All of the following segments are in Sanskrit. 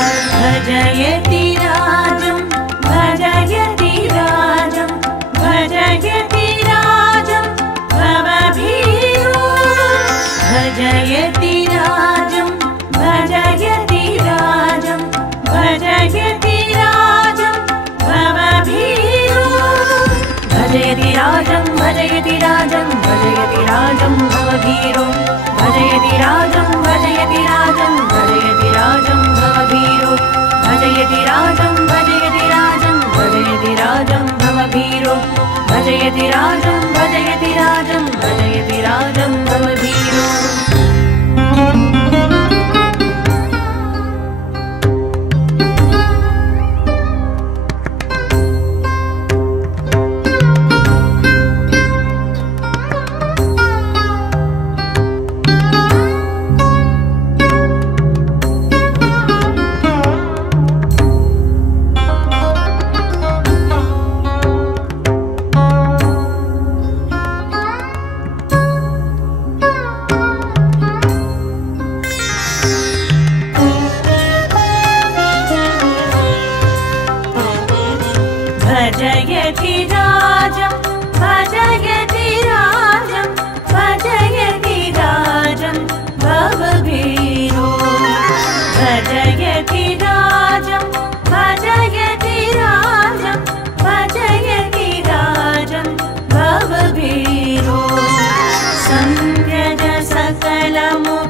भजयति राजं भजयति राजं भजयति राजं भवभीरो भजयति राजं भजयति राजं भजयति राजं भवभीरो भजयति राजं भजयति राजं भजयति राजं भवभीरो भजयति राजं भजयति राजं भजयति राजं भवभीरो भजयति राजं भजयति राजं भजयति राजं भवभीरो भजयति राजं भजयति राजं भजयति राजं भवभीरो भजयति राजं भजयति राजं भजयति राजं भवभीरो भजयति राजं भजयति राजं भजयति राजं भवभीरो संव्रज सकलमुपायाचरणं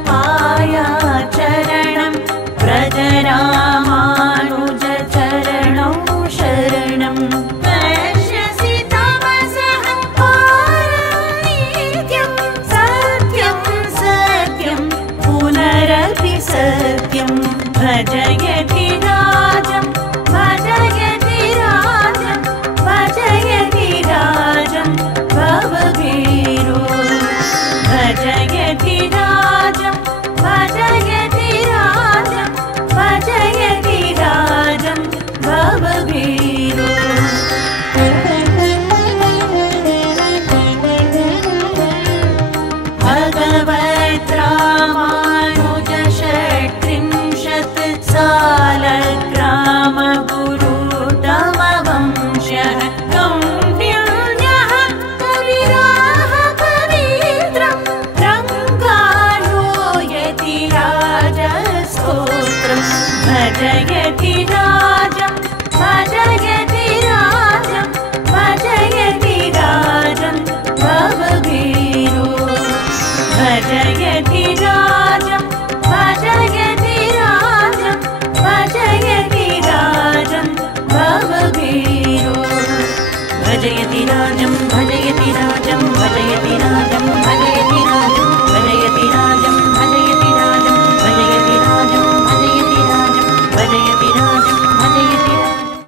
व्रजरामानुज चरणौ शरणं पश्यसि तमसः पारनित्यं सत्यं सत्यं पुनरपि सत्यं भजयति राजं भजयति राजं भजयति राजं भवभीरो भजयति राजं भजयति राजं भजयति राजं भवभीरो भगवत् रामानुज षट्त्रिंशत् सालग्राम गुरुतमवंशः कौण्डिन्यः कविराः कवीन्द्रं रङ्गायो यतिराजस्तोत्रं भजयति राजं भजयति राजं भजयति राजं भवभीरो भजयति राजं भजयति राजं भजयति राजं भवभीरो भजयति राजं भजयति राजं भजयति राजं भजयति राजं भजयति राजं भजयति